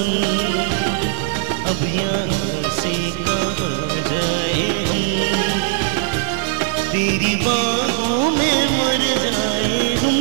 सनम, अब यहाँ से कहाँ जाए हम, तेरी बाहों में मर जाए हम,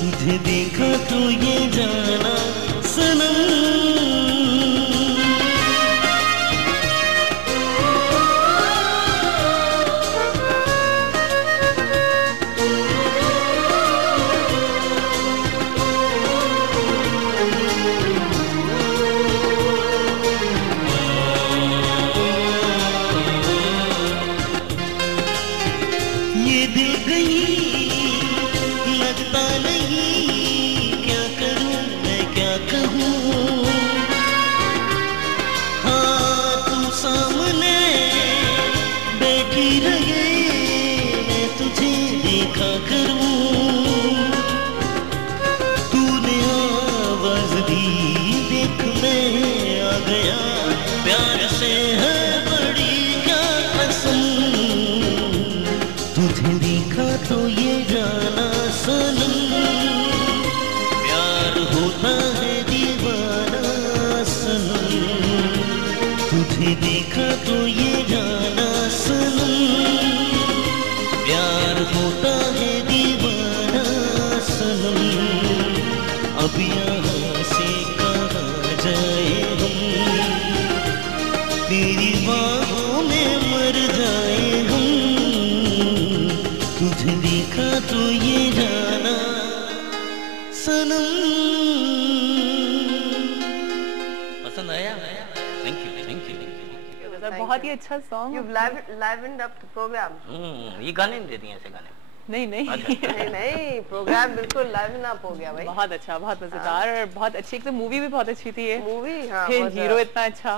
तुझे देखा तो ये जाना सनम। ये दिल कहीं लगता नहीं, क्या करूं मैं क्या कहूं, हाँ तू सामने बैठी रहे मैं तुझे देखा करूं, तूने आवाज दी देख मैं आ गया, प्यार से है बड़ी क्या कसम, तुझे देखा तो ये जाना सनम, प्यार होता है दीवाना सनम, तुझे देखा तो ये जाना सनम, प्यार होता है दीवाना सनम, अब यहाँ से कहाँ जाए हम, तेरी बाहों में मर जाए हम, तुझे देखा तो ये जाना सनम। पसंद आया? Thank you, thank you. बहुत ही अच्छा song. You've livened up the program. ये गाने नहीं देती हैं ऐसे गाने। नहीं नहीं प्रोग्राम बिल्कुल लाइवन अप हो गया भाई। बहुत अच्छा, बहुत मजेदार और बहुत अच्छी। एक तो मूवी भी बहुत अच्छी थी ये मूवी, हाँ, फिर हीरो इतना अच्छा,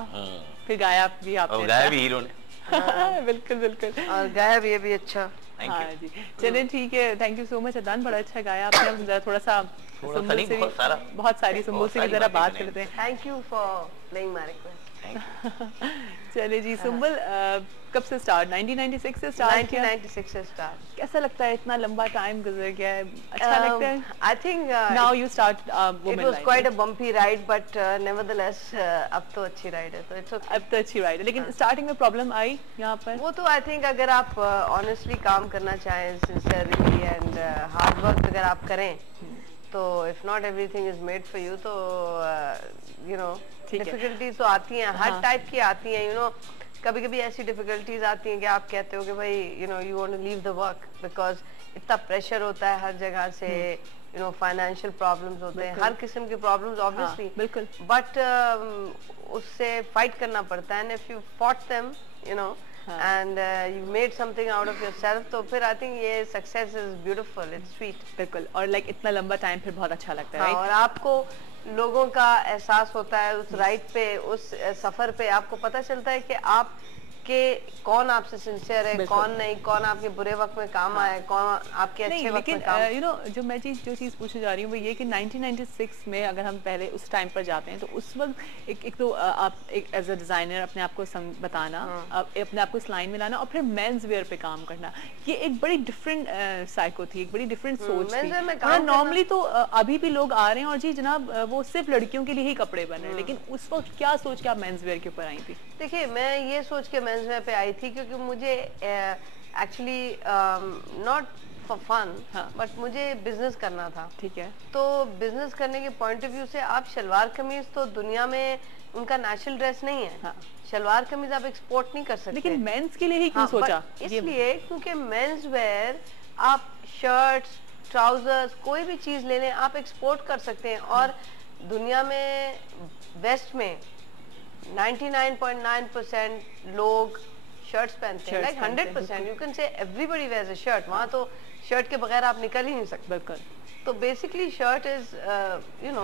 फिर गाया भी आपने, गाया भी हीरो ने। बिल्कुल बिल्कुल, और गाया भी ये भी अच्छा। हाँ जी, चलिए ठीक है, thank you so much Adnan, बड़ा अच्छा गाया आपने। जरा थोड़ा सा सुम्बुल से भी, बहुत सारी सुम्बुल से भी जरा बात करते हैं। Thank you for playing my request. चलिए जी, सुम्बुल कब से स्टार्ट? 1996 से स्टार्ट किया? 1996 से स्टार्ट। कैसा लगता है, इतना लंबा टाइम गुजर गया है, अच्छा लगता है? I think now you start women it was line, quite a bumpy ride, but nevertheless अब तो अच्छी राइड है, तो it's okay। अब तो अच्छी राइड है, लेकिन स्टार्टिंग में प्रॉब्लम आई यहाँ पर? वो तो आई थिंक अगर आप ऑनेस्टली काम करना चाहें, सिंसियरली एंड हार्ड वर्क अगर आप करें, तो if not everything is made for you, तो यू नो डिफिकल्टीज तो आती हैं, हर टाइप की आती हैं, यू नो। कभी कभी ऐसी डिफिकल्टीज आती हैं कि आप कहते हो कि भाई you know you want to leave the work, because इतना प्रेशर होता है हर जगह से, यू नो फाइनेंशियल प्रॉब्लम्स होते हैं, हर किस्म के प्रॉब्लम्स ऑब्वियसली, बिल्कुल, बट उससे फाइट करना पड़ता है, and if you fought them, you know, and you made something out of yourself, तो फिर I think ये success is beautiful, it's sweet। बिल्कुल, और लाइक इतना लंबा टाइम फिर बहुत अच्छा लगता है, और आपको लोगों का एहसास होता है उस राइड पे, उस सफर पे आपको पता चलता है कि आप के कौन आपसे सिंसियर है, कौन नहीं, कौन आपके बुरे वक्त में काम आया, कौन आपके अच्छे वक्त में काम। यू नो जो मैं जो चीज़ पूछने जा रही हूँ वो ये कि 1996 में अगर हम पहले उस टाइम पर जाते हैं, तो उस वक्त एक तो आप एक एज अ डिजाइनर अपने आप को बताना, अपने आप को इस लाइन में लाना, और फिर मेंस वेयर पे काम करना, ये एक बड़ी डिफरेंट साइको थी, एक बड़ी डिफरेंट सोच थी। नॉर्मली तो अभी भी लोग आ रहे हैं और जी जनाब वो सिर्फ लड़कियों के लिए ही कपड़े बन रहे हैं, लेकिन उस वक्त क्या सोच के आप मेंस वेयर के ऊपर आई थी? देखिए, मैं ये सोच के मेंस वेयर पे आई थी क्योंकि मुझे actually not for fun, but मुझे बिजनेस करना था। ठीक है, तो बिजनेस करने के पॉइंट ऑफ व्यू से आप शलवार कमीज तो दुनिया में उनका नेशनल ड्रेस नहीं है, शलवार कमीज आप एक्सपोर्ट नहीं कर सकते, लेकिन मेंस के लिए ही क्यों सोचा? इसलिए क्योंकि मेंस वेयर आप शर्ट्स, ट्राउजर्स, कोई भी चीज ले लें आप एक्सपोर्ट कर सकते हैं, और दुनिया में वेस्ट में 99.9% लोग शर्ट्स पहनते हैं, like 100%, you can say everybody wears a shirt, वहाँ तो शर्ट के बगैर आप निकल ही नहीं सकते। बिल्कुल, तो basically shirt is you know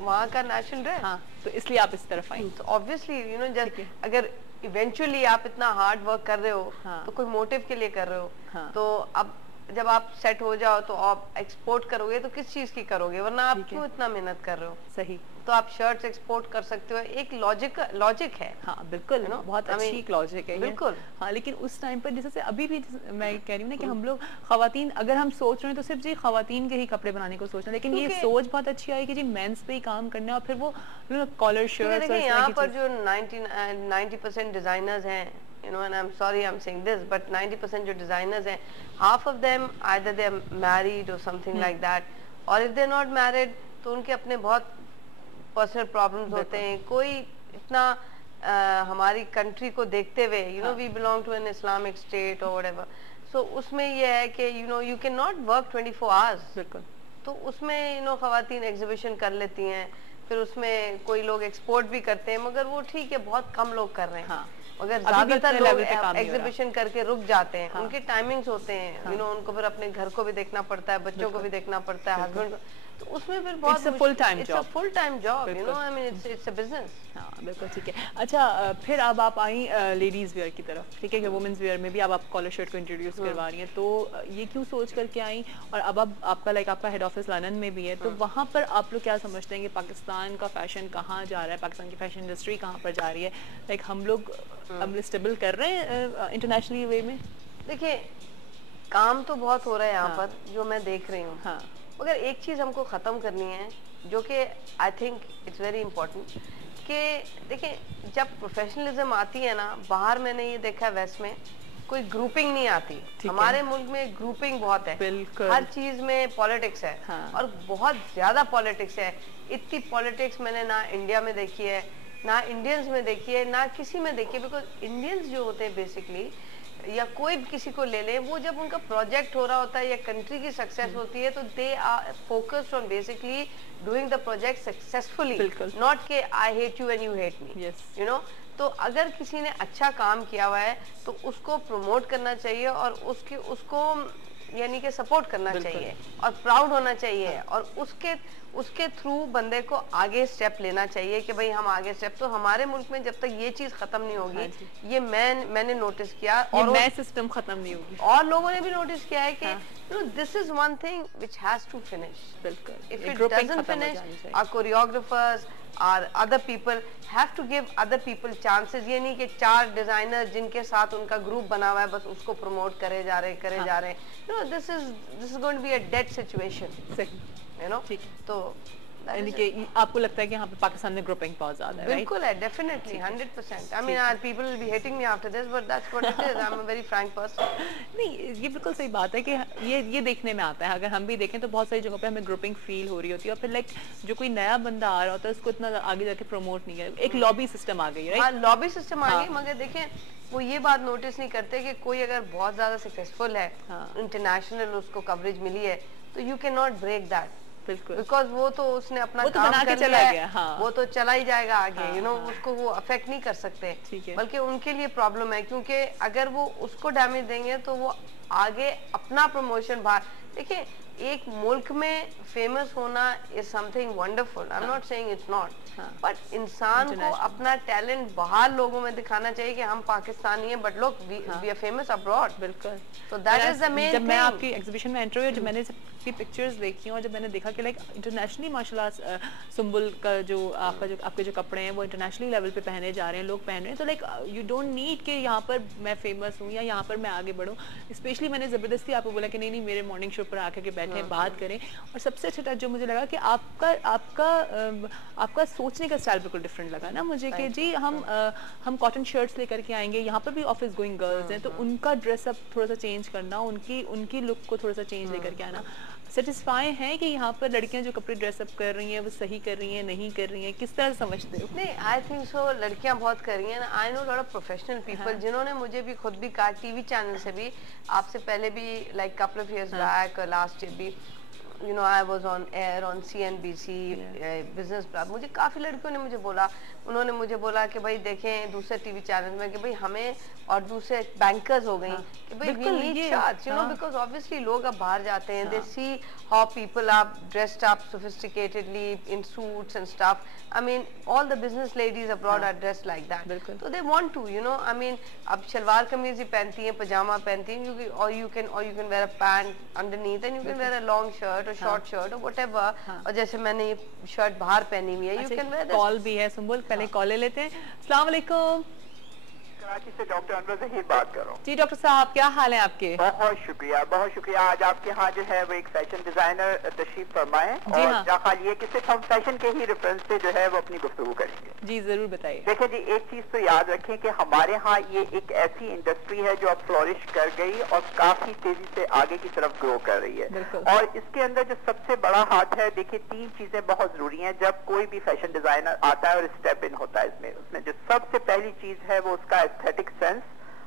वहाँ का नेशनल ड्रेस। हाँ, तो इसलिए आप इस तरफ आई। तो ऑब्वियसली यू नो जब अगर इवेंचुअली आप इतना हार्ड वर्क कर रहे हो, तो कोई मोटिव के लिए कर रहे हो, तो अब जब आप सेट हो जाओ तो आप एक्सपोर्ट करोगे तो किस चीज की करोगे, वरना आप क्यों इतना मेहनत कर रहे हो? सही। तो आप शर्ट्स एक्सपोर्ट कर सकते हो, एक लॉजिक है। हाँ बिल्कुल, बहुत अच्छी एक लॉजिक है बिल्कुल। हाँ, लेकिन उस टाइम पर जैसे अभी भी मैं कह रही हूँ ना कि हम लोग खवातीन अगर हम सोच रहे हैं तो सिर्फ जी खवातीन के ही कपड़े बनाने को सोचना, लेकिन ये सोच बहुत अच्छी आई कि जी मेंस पे ही काम करना है, और फिर वो कॉलर शर्ट्स और यहाँ पर जो 90% डिजाइनर्स हैं, and I'm sorry I'm saying this, but 90% जो डिजाइनर्स हैं, half of them either they're married or something like that, or if they're not married तो उनके अपने बहुत पर्सनल प्रॉब्लम्स होते हैं। कोई इतना हमारी कंट्री को देखते हुए, we belong to an Islamic state और व्हाटएवर, सो उसमें ये है कि you can not work 24 hours. बिल्कुल। तो उसमें खवातीन एग्जीबिशन कर लेती हैं, फिर उसमें कोई लोग एक्सपोर्ट भी करते हैं, मगर वो ठीक है, बहुत कम लोग कर रहे हैं। हाँ। मगर ज्यादातर लोग एग्जीबिशन करके रुक जाते हैं। हाँ। उनके टाइमिंग्स होते हैं, हाँ। उनको फिर अपने घर को भी देखना पड़ता है, बच्चों को भी देखना पड़ता है, हस्बैंड को, तो उसमें फिर बहुत full time job, it's a business. हाँ बिल्कुल ठीक है। अच्छा फिर अब आप आई लेडीज वेयर की तरफ, ठीक है कि वुमेन्स वेयर में भी अब आप कॉलर शर्ट को इंट्रोड्यूस करवा रही हैं, तो ये क्यों सोच करके आई, और अब आपका आपका हेड ऑफिस लंदन में भी है, तो वहाँ पर आप लोग क्या समझते हैं कि पाकिस्तान का फैशन कहाँ जा रहा है, पाकिस्तान की फैशन इंडस्ट्री कहाँ पर जा रही है, लाइक हम लोग अब स्टेबल कर रहे हैं इंटरनेशनली वे में? देखिए काम तो बहुत हो रहा है यहाँ पर, जो मैं देख रही हूँ, मगर एक चीज हमको खत्म करनी है, जो कि I think it's very important, कि देखिए जब प्रोफेशनलिज्म आती है ना, बाहर मैंने ये देखा है वेस्ट में कोई ग्रुपिंग नहीं आती, हमारे मुल्क में ग्रुपिंग बहुत है, हर चीज में पॉलिटिक्स है। हाँ। और बहुत ज्यादा पॉलिटिक्स है। इतनी पॉलिटिक्स मैंने ना इंडिया में देखी है, ना इंडियंस में देखी है, ना किसी में देखी है, बिकॉज इंडियंस जो होते हैं बेसिकली, या कोई भी किसी को ले ले, वो जब उनका प्रोजेक्ट हो रहा होता है या कंट्री की सक्सेस होती है, तो they are focused on basically doing the project successfully, not के I hate you and you hate me, तो अगर किसी ने अच्छा काम किया हुआ है तो उसको प्रमोट करना चाहिए, और उसको यानी कि सपोर्ट करना चाहिए, और प्राउड होना चाहिए, और उसके थ्रू बंदे को आगे स्टेप लेना चाहिए कि भाई हम आगे स्टेप। तो हमारे मुल्क में जब तक ये चीज खत्म नहीं होगी, ये मैंने नोटिस किया, और मैं सिस्टम खत्म नहीं होगी, और लोगों ने भी नोटिस किया है कि this is one thing which has to finish. बिल्कुल, if it doesn't finish, our choreographers और other people have to give other people chances. ये नहीं कि 4 डिजाइनर जिनके साथ उनका ग्रुप बना हुआ है बस उसको प्रमोट करे जा रहे हैं। This is going to be a dead situation, तो यानी कि आपको लगता है कि यहाँ पे पाकिस्तान में ग्रुपिंग बहुत ज्यादा है? बिल्कुल है, definitely 100%। I mean, people will be hating me after this, but that's what it is. I'm a very frank person. नहीं, ये बिल्कुल सही बात है कि ये देखने में आता है। अगर हम भी देखें तो बहुत सारी जगहों पे हमें ग्रुपिंग फील हो रही होती है, और फिर लाइक जो कोई नया बंदा आ रहा होता है उसको इतना आगे जाके प्रमोट नहीं कर, एक लॉबी सिस्टम आ गई, राइट? लॉबी सिस्टम आ गई, मगर देखें वो ये बात नोटिस नहीं करते कि कोई अगर बहुत ज्यादा सक्सेसफुल है, इंटरनेशनल उसको कवरेज मिली है, तो you can not break that, because वो तो उसने अपना काम कर चला गया, हाँ। वो तो चला ही जाएगा आगे, उसको वो अफेक्ट नहीं कर सकते, बल्कि उनके लिए प्रॉब्लम है, क्योंकि अगर वो उसको डैमेज देंगे तो वो आगे अपना प्रमोशन बाहर। देखिए एक मुल्क में फेमस होना is something wonderful, I am not saying it's not, but इंसान को अपना टैलेंट बाहर लोगों में दिखाना चाहिए कि हम पाकिस्तानी हैं, बट लोग वी आर फेमस अब्रॉड। बिल्कुल, तो that is the main thing. जब मैं आपकी एग्जीबिशन में एंटर हुई, जब मैंने सबकी पिक्चर्स देखी और जब मैंने देखा कि लाइक इंटरनेशनली माशाल्लाह सुंबुल का जो आपके जो कपड़े हैं वो इंटरनेशनली लेवल पे पहने जा रहे हैं, लोग पहन रहे हैं, तो लाइक यू डोंट नीड कि यहाँ पर मैं फेमस हूँ या यहाँ पर मैं आगे बढ़ूँ। स्पेशली मैंने ज़बरदस्ती आपको बोला कि नहीं मेरे मॉर्निंग शो पर आकर के बैठे बात करें, और सबसे अच्छा टच जो मुझे लगा कि आपका सोचने का स्टाइल बिल्कुल डिफरेंट लगा ना मुझे, कि जी हम कॉटन शर्ट्स लेकर के आएंगे, यहाँ पर भी ऑफिस गोइंग गर्ल्स हैं, तो उनका ड्रेसअप थोड़ा सा चेंज करना, उनकी लुक को थोड़ा सा चेंज लेकर के आना। सेटिस्फाई है कि यहाँ पर लड़कियां जो कपड़े ड्रेसअप कर रही हैं वो सही कर रही हैं, नहीं कर रही हैं, किस तरह समझते हो? नहीं, आई थिंक सो, लड़कियां बहुत कर रही हैं ना। I know lot of professional people जिन्होंने मुझे भी खुद भी कहा, टीवी चैनल से भी, आपसे पहले भी, like couple of years back, last year भी, I was on air on CNBC, business. मुझे काफी लड़कियों ने मुझे बोला, उन्होंने मुझे बोला कि भाई देखें दूसरे टीवी चैनल में कि भाई हमें और दूसरे बैंकर्स हो गई कि भाई we need charts, you know, because obviously लोग अब बाहर जाते हैं, they see how people are dressed up sophisticatedly in suits and stuff. I mean, all the business ladies abroad are dressed like that. So they want to, you know. I mean, अब शलवार कमीज ही पहनती हैं, पजामा पहनती हैं, or you can wear a pant underneath and you can wear a long shirt or short shirt or whatever. और जैसे मैंने ये शर्ट बाहर पहनी हुई है, you can wear this. Call भी है सुंबुल, पहले कॉल ले लेते हैं. अस्सलाम वालेकुम. कराची से डॉक्टर अनवर ज़हीर बात कर रहा हूँ. जी डॉक्टर साहब, क्या हाल है आपके? बहुत शुक्रिया, बहुत शुक्रिया. आज आपके यहाँ जो है वो एक फैशन डिजाइनर तशरीफ फरमाए और हाँ. ये कि सिर्फ हम फैशन के ही रेफरेंस से जो है वो अपनी गुफ्तगू करेंगे. जी जरूर बताइए. देखिए जी, एक चीज तो याद रखें कि हमारे यहाँ ये एक ऐसी इंडस्ट्री है जो अब फ्लोरिश कर गई और काफी तेजी से आगे की तरफ ग्रो कर रही है. और इसके अंदर जो सबसे बड़ा हाथ है, देखिए 3 चीजें बहुत जरूरी हैं जब कोई भी फैशन डिजाइनर आता है और स्टेप इन होता है उसमें जो सबसे पहली चीज है वो उसका एस्थेटिक सेंस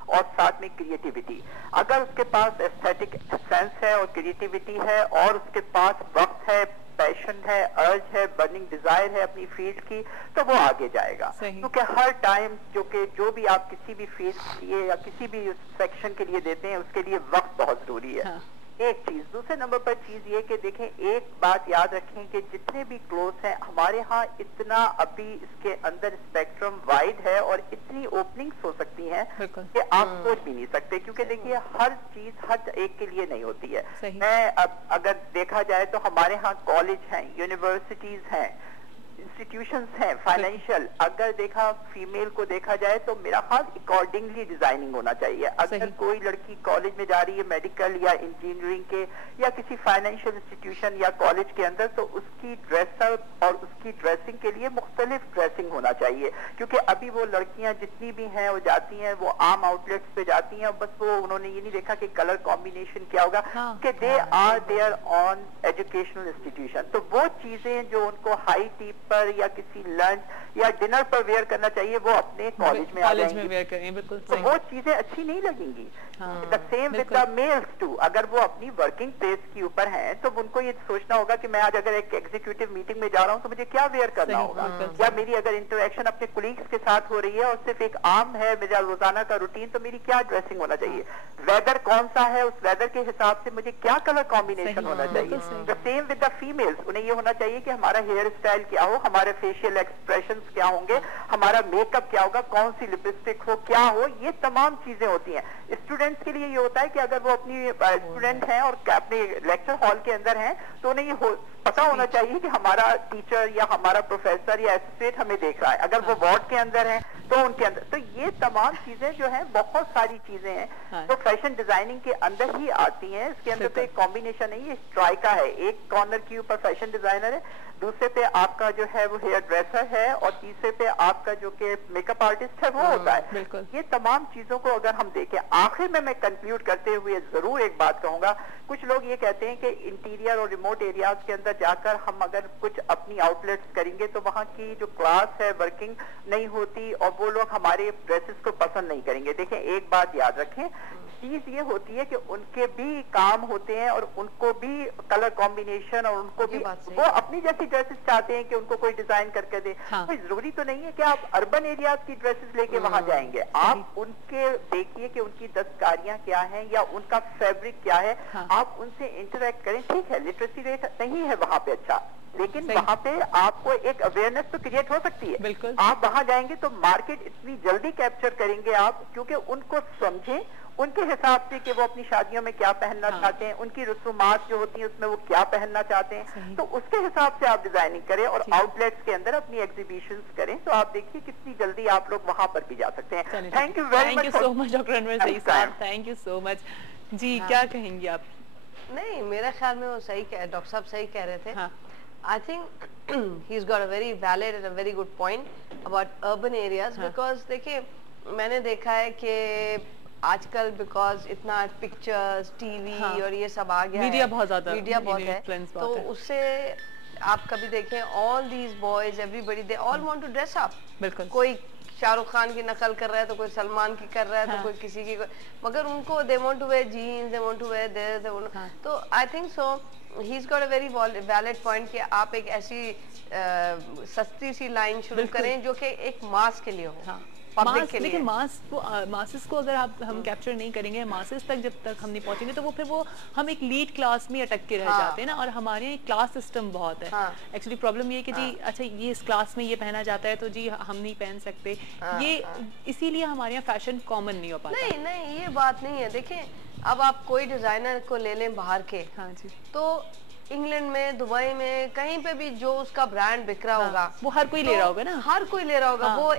और साथ में क्रिएटिविटी. अगर उसके पास एस्थेटिक सेंस है और क्रिएटिविटी है और उसके पास वक्त है, पैशन है, अर्ज है, बर्निंग डिजायर है अपनी फील्ड की, तो वो आगे जाएगा. क्योंकि हर टाइम जो भी आप किसी भी फील्ड के लिए या किसी भी सेक्शन के लिए देते हैं उसके लिए वक्त बहुत जरूरी है. हाँ. एक चीज. दूसरे नंबर पर चीज ये कि देखें, एक बात याद रखें कि जितने भी क्लोथ्स हैं हमारे यहाँ इतना अभी इसके अंदर स्पेक्ट्रम वाइड है और इतनी ओपनिंग्स हो सकती हैं कि आप सोच भी नहीं सकते. क्योंकि देखिए हर चीज हर एक के लिए नहीं होती है. मैं अब अगर देखा जाए तो हमारे यहाँ कॉलेज हैं, यूनिवर्सिटीज हैं, इंस्टीट्यूशंस हैं, फाइनेंशियल. अगर देखा फीमेल को देखा जाए तो मेरा ख्याल अकॉर्डिंगली डिजाइनिंग होना चाहिए. अगर कोई लड़की कॉलेज में जा रही है मेडिकल या इंजीनियरिंग के या किसी फाइनेंशियल इंस्टीट्यूशन या कॉलेज के अंदर, तो उसकी ड्रेसअप और उसकी ड्रेसिंग के लिए मुख्तलिफ ड्रेसिंग होना चाहिए. क्योंकि अभी वो लड़कियां जितनी भी हैं वो जाती हैं, वो आम आउटलेट्स पे जाती हैं, बस वो उन्होंने ये नहीं देखा कि कलर कॉम्बिनेशन क्या होगा, कि they are there on educational institution. तो वो चीजें जो उनको हाई टी पर या किसी लंच या डिनर पर वेयर करना चाहिए वो अपने कॉलेज में आ जाएंगी. तो वो चीजें अच्छी नहीं लगेंगी. The same with the males too. अगर वो अपनी वर्किंग प्लेस के ऊपर हैं तो उनको ये सोचना होगा कि मैं आज अगर एक एग्जीक्यूटिव मीटिंग में जा रहा हूँ तो मुझे क्या वेयर करना होगा, या मेरी अगर इंटरेक्शन अपने कोलीग्स के साथ हो रही है और सिर्फ एक आम है मेरा रोजाना का रूटीन, तो मेरी क्या ड्रेसिंग होना चाहिए. वेदर कौन सा है, उस वेदर के हिसाब से मुझे क्या कलर कॉम्बिनेशन होना चाहिए. The same with the females. उन्हें ये होना चाहिए कि हमारा हेयर स्टाइल क्या हो, हमारे फेशियल एक्सप्रेशंस क्या होंगे, हमारा मेकअप क्या होगा, कौन सी लिपस्टिक हो, क्या हो. ये तमाम चीजें होती हैं. स्टूडेंट्स के लिए ये होता है कि अगर वो अपनी स्टूडेंट हैं और अपने लेक्चर हॉल के अंदर हैं तो उन्हें ये पता होना चाहिए कि हमारा टीचर या हमारा प्रोफेसर या एसोसिएट हमें देख रहा है. अगर वो वार्ड के अंदर है तो उनके अंदर. तो ये तमाम चीजें जो हैं, बहुत सारी चीजें हैं जो फैशन डिजाइनिंग के अंदर ही आती हैं. इसके अंदर तो एक कॉम्बिनेशन है, ये ट्राइका है. एक कॉर्नर के ऊपर फैशन डिजाइनर है, दूसरे पे आपका जो है वो हेयर ड्रेसर है और तीसरे पे आपका जो कि मेकअप आर्टिस्ट है वो होता है. ये तमाम चीजों को अगर हम देखें, आखिर में मैं कंक्लूड करते हुए जरूर एक बात कहूंगा. कुछ लोग ये कहते हैं कि इंटीरियर और रिमोट एरियाज के अंदर जाकर हम अगर कुछ अपनी आउटलेट्स करेंगे तो वहाँ की जो क्लास है वर्किंग नहीं होती और वो लोग हमारे ड्रेसेस को पसंद नहीं करेंगे. देखें, एक बात याद रखें, चीज ये होती है कि उनके भी काम होते हैं और उनको भी कलर कॉम्बिनेशन और उनको भी वो अपनी जैसी ड्रेसेस चाहते हैं कि उनको कोई डिजाइन करके दे. कोई जरूरी तो नहीं है कि आप अर्बन एरियाज की ड्रेसेस लेके वहां जाएंगे. आप उनके देखिए कि उनकी दस्तकारियां क्या हैं या उनका फैब्रिक क्या है. आप उनसे इंटरेक्ट करें. ठीक है, लिटरेसी रेट नहीं है वहां पे अच्छा, लेकिन वहाँ पे आपको एक अवेयरनेस तो क्रिएट हो सकती है. आप वहाँ जाएंगे तो मार्केट इतनी जल्दी कैप्चर करेंगे आप, क्योंकि उनको समझें उनके हिसाब से कि वो अपनी शादियों में क्या पहनना चाहते हैं, उनकी रसूमात जो होती हैं उसमें वो क्या पहनना चाहते हैं. तो उसके हिसाब से आप डिजाइनिंग करें और आउटलेट्स के अंदर अपनी एग्जीबिशंस करें. तो आप देखिए कितनी जल्दी आप लोग वहाँ पर भी जा सकते हैं. Thank you very much. Thank you so much doctor Anwar Zaheer साहब, थैंक यू सो मच. जी क्या कहेंगी आप? नहीं, मेरे ख्याल में वो सही कह, डॉक्टर साहब सही कह रहे थे. I think he's got a very valid and a very good point about urban areas because देखिए मैंने देखा है कि आजकल बिकॉज इतना पिक्चर्स टीवी और ये सब आ गया मीडिया है, बहुत ज्यादा मीडिया बहुत है, तो उससे आप कभी देखें all these boys everybody they all want to dress up. बिल्कुल. कोई शाहरुख खान की नकल कर रहा है तो कोई सलमान की कर रहा है तो कोई किसी की, मगर उनको they want to wear jeans, they want to wear this, they want. तो I think so he's got a very valid point कि आप एक ऐसी सस्ती सी लाइन शुरू करें जो कि एक मास के लिए हो, हाँ। पब्लिक के लिए। देखिए मासेस को अगर हम कैप्चर नहीं करेंगे, मासेस तक जब तक हम नहीं पहुंचेंगे तो वो फिर वो हम एक लीड क्लास में अटक के रह जाते हैं ना। और हमारे यहाँ क्लास सिस्टम बहुत है। एक्चुअली प्रॉब्लम ये कि जी अच्छा ये इस क्लास में ये पहना जाता है तो जी हम नहीं पहन सकते, ये इसीलिए हमारे यहाँ फैशन कॉमन नहीं हो पाता। नहीं ये बात नहीं है। देखें अब आप कोई डिजाइनर को ले लें बाहर के, हाँ जी, तो इंग्लैंड में, दुबई में, कहीं पे भी जो उसका ब्रांड बिक रहा होगा वो हर कोई ले रहा होगा ना, हर कोई ले रहा होगा। वो